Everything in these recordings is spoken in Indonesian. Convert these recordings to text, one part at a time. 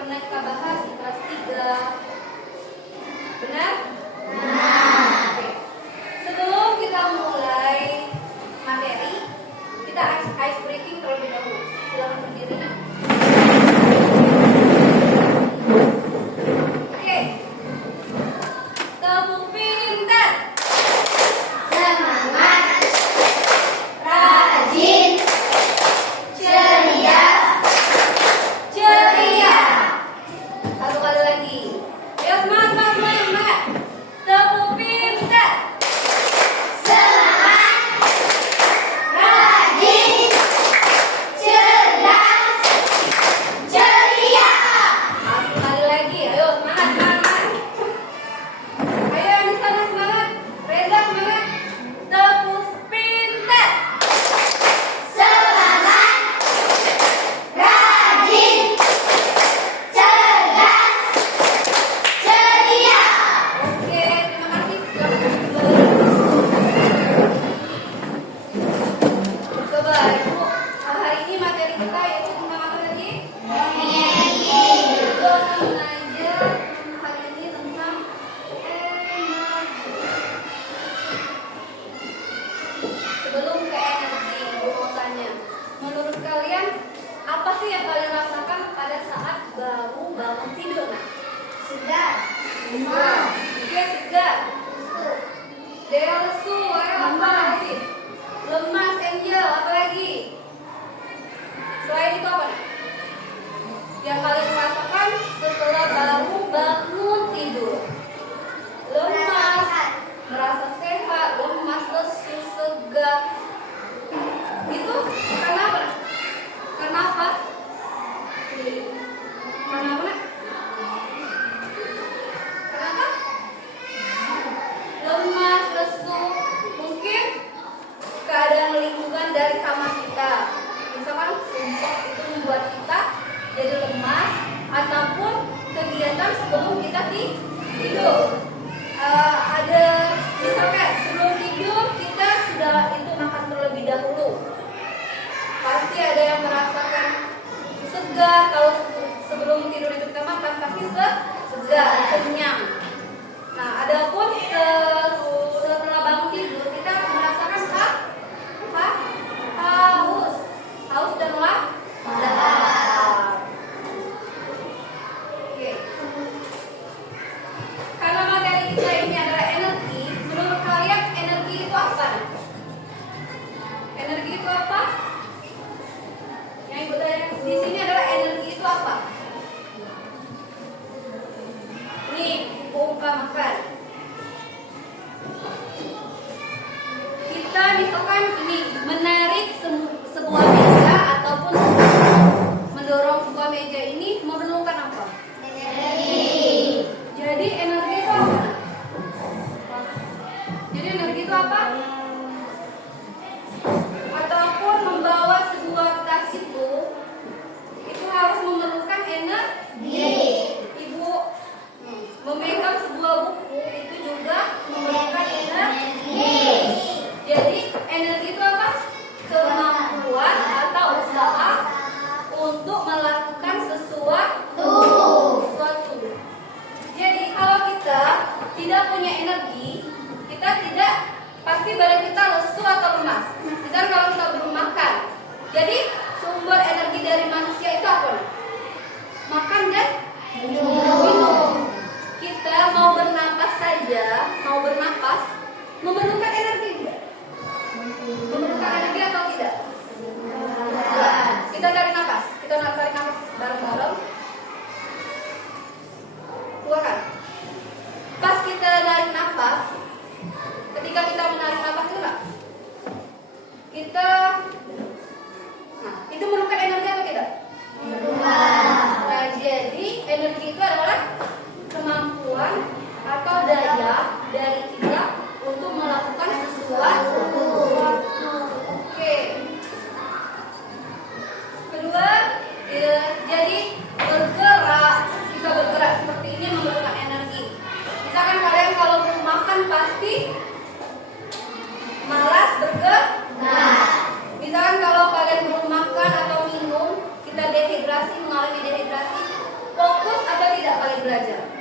pernah kita bahas di kelas 3. Benar? Oke. Sebelum kita mulai materi, kita ice breaking terlebih dahulu. Silakan berdiri. Oke. Tepuk pintar. Semangat, rajin, ceria. Satu kali lagi. Ayo semangat. Tepuk pintar. Semangat, rajin, cerdas, ceria. Satu kali lagi. Ayo semangat. Ayo yang di sana semangat. Reza semangat. Tepuk pintar. Semangat, rajin, cerdas, ceria. Oke, terima kasih. Coba Ibu, hari ini materi kita yaitu tentang apa tadi? Kita akan belajar hari ini tentang energi. Sebelum ke energi, Ibu mau tanya, menurut kalian apa sih yang kalian rasakan pada saat baru bangun tidur? Nah, Segar, Oke, segar. Dea lesu, ayo apa lagi? Lemas, Angel, apa lagi? Selain itu apa? Yang kalian rasakan setelah baru bangun tidur? Lemas, merasa sehat, lemas, lesu, segar. Itu kenapa? Kenapa? Kenapa? Kenapa? Lemas, lesu, mungkin keadaan lingkungan dari kamar kita. Misalkan sumpah itu membuat kita jadi lemas, ataupun kegiatan sebelum kita tidur. Ada misalkan sebelum tidur kita sudah itu makan terlebih dahulu. Pasti ada yang merasakan segar. Kalau sebelum tidur itu kita makan pasti segar, kenyang. Nah, adapun setelah bangun tidur kita merasakan haus dan lapar. Oke. Karena materi kita ini adalah energi, menurut kalian energi itu apa? Energi itu apa? Yang Ibu tanya di sini adalah energi itu apa?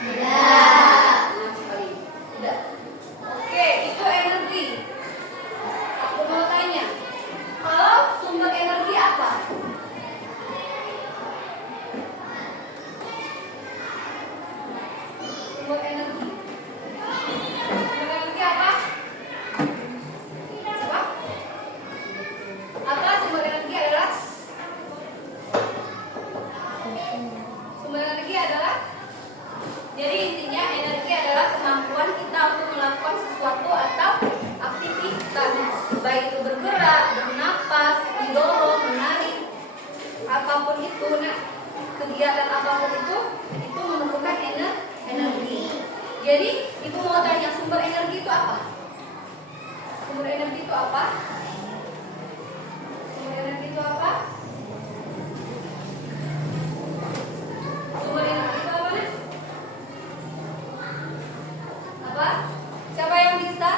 Tidak. Nah, sekali. Tidak. Oke, itu energi. Aku mau tanya, kalau sumber energi apa? Sumber energi. Sumber energi apa? Apa? Apa sumber energi adalah? Sumber energi adalah, jadi intinya energi adalah kemampuan kita untuk melakukan sesuatu atau aktivitas, baik itu bergerak, bernapas, mendorong, menarik, apapun itu. Nah, kegiatan apapun itu memerlukan energi. Jadi ibu mau tanya, sumber energi itu apa? Sumber energi itu apa? Sumber energi itu apa? Sumber energi itu apa, Nak? Apa? Siapa yang bisa?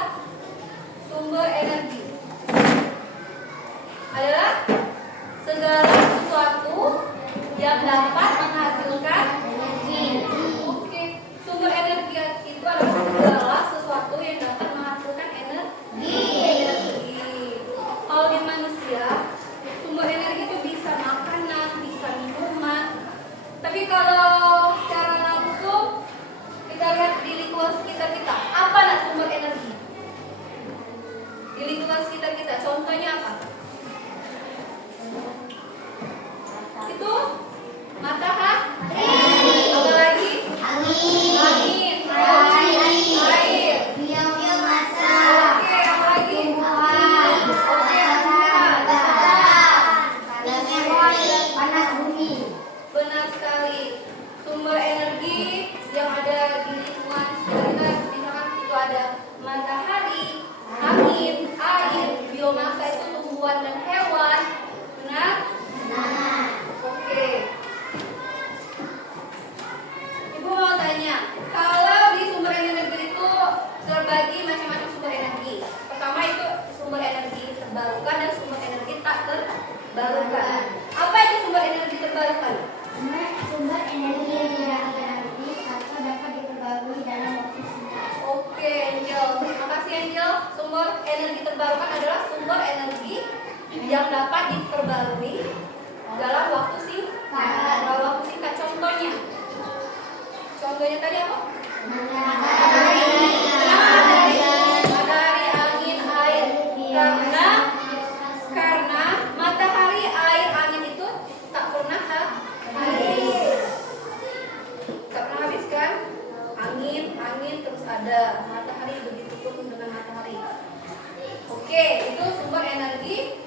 Sumber energi adalah segala sesuatu yang dapat menghasilkan energi. Oke, sumber energi itu adalah segala sesuatu yang dapat menghasilkan energi. Kalau di manusia, sumber energi itu bisa makanan, bisa minuman. Tapi kalau secara langsung kita lihat di lingkungan sekitar kita, apa nak sumber energi? Di lingkungan sekitar kita, contohnya apa? Itu matahari, apa lagi? Angin, air. Biomasa. Oke, apa lagi? Tumbuhan. Oke, tumbuhan. Panas bumi. Benar sekali. Sumber energi yang ada di lingkungan sekitar, misalkan itu ada matahari, angin, air, biomasa itu tumbuhan dan hewan. Benar? Oke. Ibu mau tanya, kalau di sumber energi itu terbagi macam-macam sumber energi. Pertama itu sumber energi terbarukan dan sumber energi tak terbarukan. Apa itu sumber energi terbarukan? Sumber energi yang tidak habis atau dapat diperbarui dalam waktu singkat. Oke, Angel. Terima kasih, Angel. Sumber energi terbarukan adalah sumber energi yang dapat diperbarui dalam waktu singkat. Dalam waktu singkat. Contohnya tadi apa? Matahari. Matahari, angin, air. Karena matahari, air, angin itu tak pernah habis. Tak pernah habis kan? Angin terus ada, matahari begitu pun dengan matahari. Oke, itu sumber energi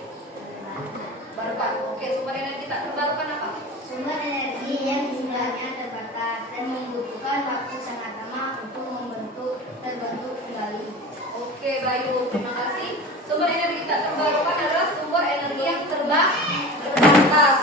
terbarukan. Oke, sumber energi tak terbarukan apa? Sumber energi yang jumlahnya terbatas dan membutuhkan waktu sangat lama untuk terbentuk kembali. Oke, Bayu, terima kasih. Sumber energi tak terbarukan adalah sumber energi yang terbatas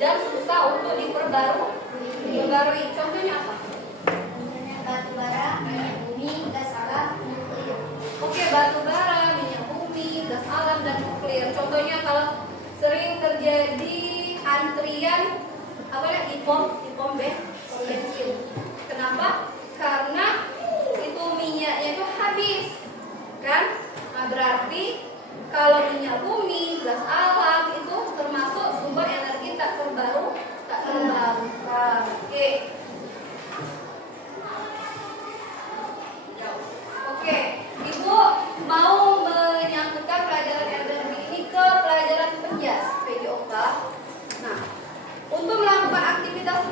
dan susah untuk diperbarui. Contohnya apa? Contohnya batu bara, minyak bumi, gas alam, nuklir. Oke, batu bara, minyak bumi, gas alam, dan nuklir. Contohnya kalau sering terjadi antrian di pom bensin. Kenapa? Karena itu minyaknya itu habis, kan? Nah, berarti kalau minyak bumi, gas alam itu termasuk sumber energi tak terbarukan. Oke. Oke, Ibu mau menyangkutkan pelajaran energi ini ke pelajaran penjas PJOK. Nah, untuk melakukan aktivitas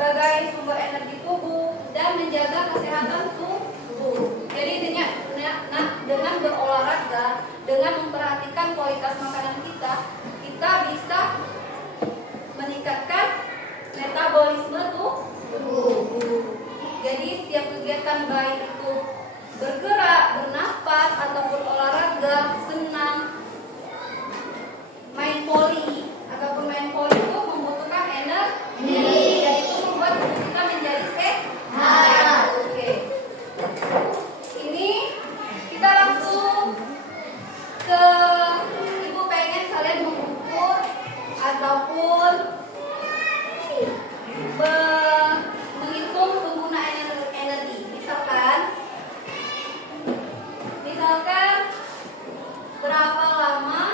sebagai sumber energi tubuh dan menjaga kesehatan tubuh. Jadi dengan berolahraga, dengan memperhatikan kualitas makanan kita, kita bisa meningkatkan metabolisme tubuh. Jadi setiap kegiatan baik itu bergerak, bernapas, ataupun olahraga, senam, main poli ataupun main poli itu membutuhkan energi dan itu membuat tubuh kita menjadi sehat. Oke. Ini kita langsung ke ibu pengen kalian mengukur ataupun menghitung penggunaan energi. Misalkan berapa lama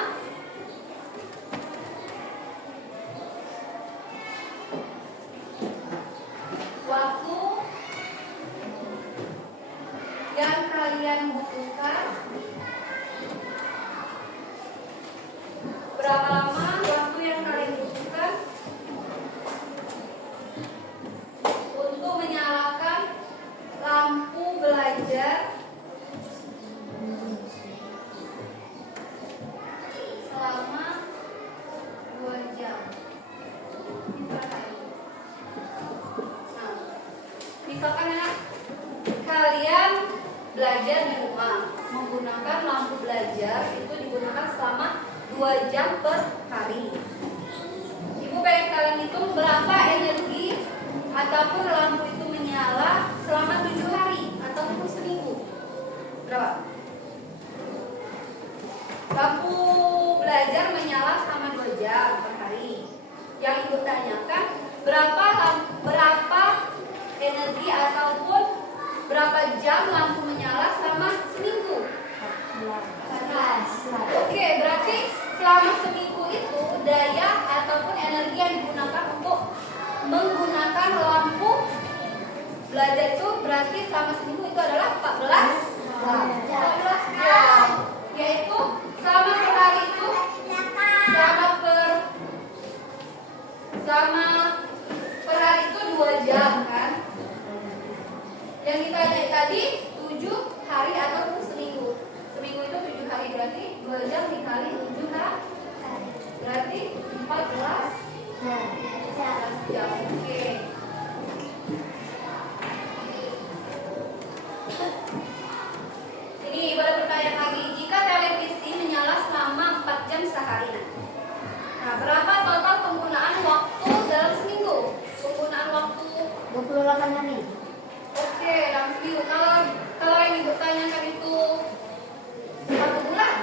waktu yang kalian butuhkan, berapa lama waktu yang kalian butuhkan untuk menyalakan lampu belajar selama 2 jam per hari. Nah, misalkan ya, kalian belajar di rumah menggunakan lampu belajar itu digunakan selama 2 jam per hari. Ibu pengen kalian hitung berapa energi ataupun lampu itu menyala selama 7 hari ataupun seminggu. Berapa? Lampu belajar menyala selama 2 jam per hari. Yang ibu tanyakan berapa energi ataupun berapa jam lampu menyala selama seminggu? 14. Oke, berarti selama seminggu itu daya ataupun energi yang digunakan untuk menggunakan lampu belajar itu berarti selama seminggu itu adalah 14 jam. Yaitu selama per hari itu selama per hari itu 2 jam kan? Yang ditanya tadi 7 hari ataupun seminggu. Seminggu itu 7 hari berarti 2 jam dikali 7 hari. Berarti 14 jam. Oke. Ini ibu ada pertanyaan lagi. Jika televisi menyala selama 4 jam sehari, nah berapa total penggunaan waktu dalam seminggu? Penggunaan waktu 28 hari. Oke, dalam seminggu. Kalau yang ibu tanyakan itu 1 bulan.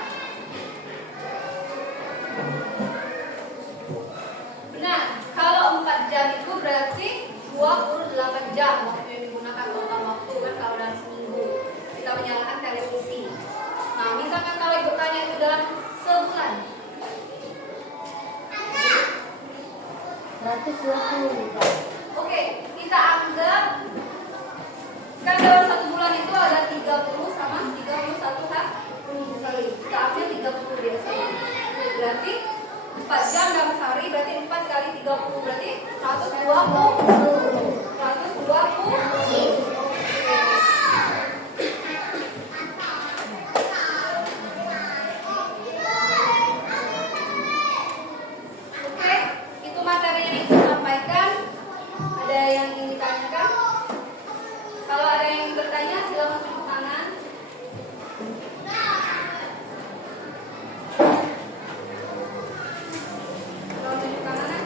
Benar. Kalau 4 jam itu berarti 28 jam waktu yang digunakan total waktu kan kalau dalam seminggu kita menyalakan televisi. Nah, misalkan kalau ibu tanya itu dalam sebulan. 120. Oke, kita anggap kan dalam 1 bulan itu ada 30 sama 31 hari. Kita ambil 30 biasanya. Berarti 4 jam dalam sehari berarti 4 kali 30 berarti 120. 120. Oke, itu materi yang ingin disampaikan. Ada yang ingin ditanyakan? Kalau ada yang bertanya silakan tunjuk tangan. Kalau tunjuk tangan.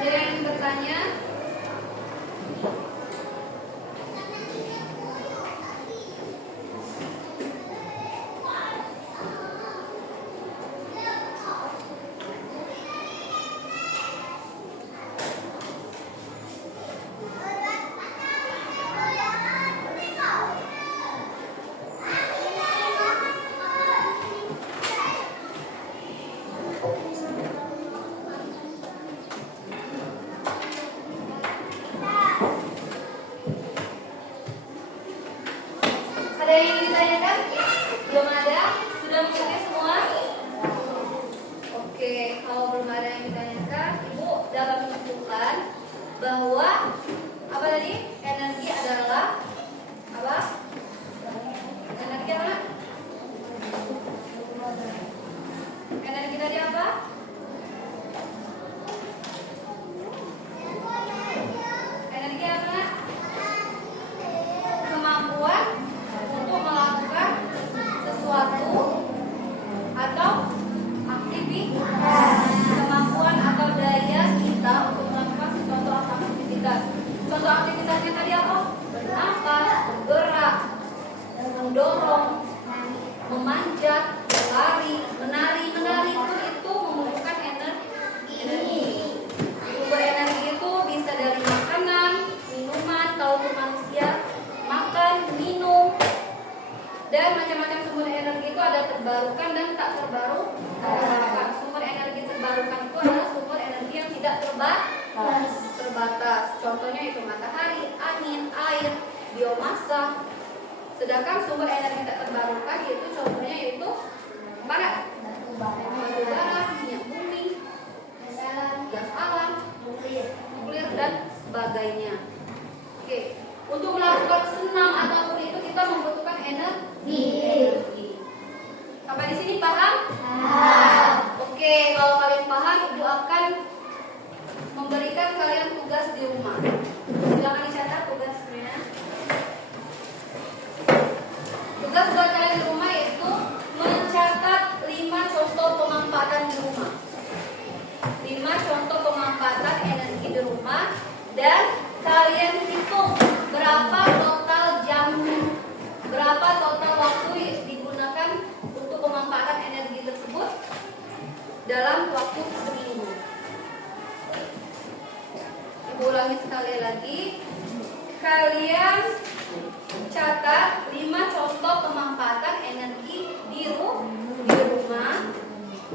Ada yang ingin bertanya? Ada yang ingin ditanyakan? Belum ada? Sudah mengikuti semua? Oke, kalau belum ada yang ditanyakan, Ibu dapat menentukan bahwa apa tadi? Energi adalah apa? Energi apa? Energi tadi apa? Energi apa? Kemampuan untuk melakukan sesuatu atau aktivitas. Kemampuan atau daya kita untuk melakukan sesuatu atau aktivitas. Contoh aktivitasnya tadi apa? Bernafas, bergerak, mendorong, memanjat, berlari, menari itu membutuhkan energi. Sumber energi itu bisa dari makanan, minuman, kalau untuk manusia makan, minum, dan macam-macam sumber energi itu ada terbarukan dan tak terbarukan. Sumber energi terbarukan itu adalah sumber energi yang tidak terbatas. Contohnya itu matahari, angin, air, biomasa. Sedangkan sumber energi tak terbarukan yaitu contohnya yaitu bara, batu bara, minyak bumi, gas alam, nuklir dan sebagainya. Oke, untuk melakukan senam ataupun itu kita membutuhkan energi. Sampai di sini paham? Oke, kalau kalian paham, Ibu akan memberikan kalian tugas di rumah. Silakan dicatat tugasnya. Tugas buat kalian di rumah yaitu mencatat 5 contoh pemanfaatan di rumah. 5 contoh pemanfaatan energi di rumah dan kalian hitung berapa total jam, berapa total waktu digunakan untuk pemanfaatan energi tersebut dalam waktu seminggu. Ibu ulangi sekali lagi. Kalian catat 5 contoh pemanfaatan energi di rumah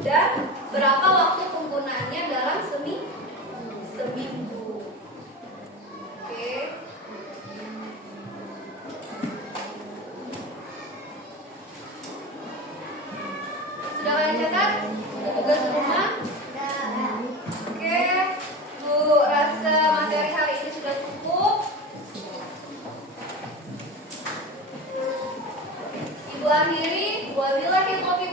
dan berapa waktu penggunaannya dalam seminggu. Oke. Sudah kalian catat tugas di rumah? Oke. Bu rasa materi hari ini sudah cukup. Ibu akhiri, wabillahi taufiq